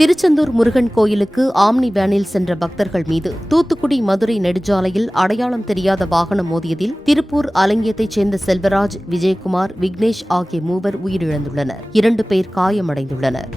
திருச்செந்தூர் முருகன் கோயிலுக்கு ஆம்னி வேனில் சென்ற பக்தர்கள் மீது தூத்துக்குடி மதுரை நெடுஞ்சாலையில் அடையாளம் தெரியாத வாகனம் மோதியதில் திருப்பூர் அலங்கியத்தைச் சேர்ந்த செல்வராஜ், விஜயகுமார், விக்னேஷ் ஆகிய மூவர் உயிரிழந்துள்ளனர். 2 பேர் காயமடைந்துள்ளனர்.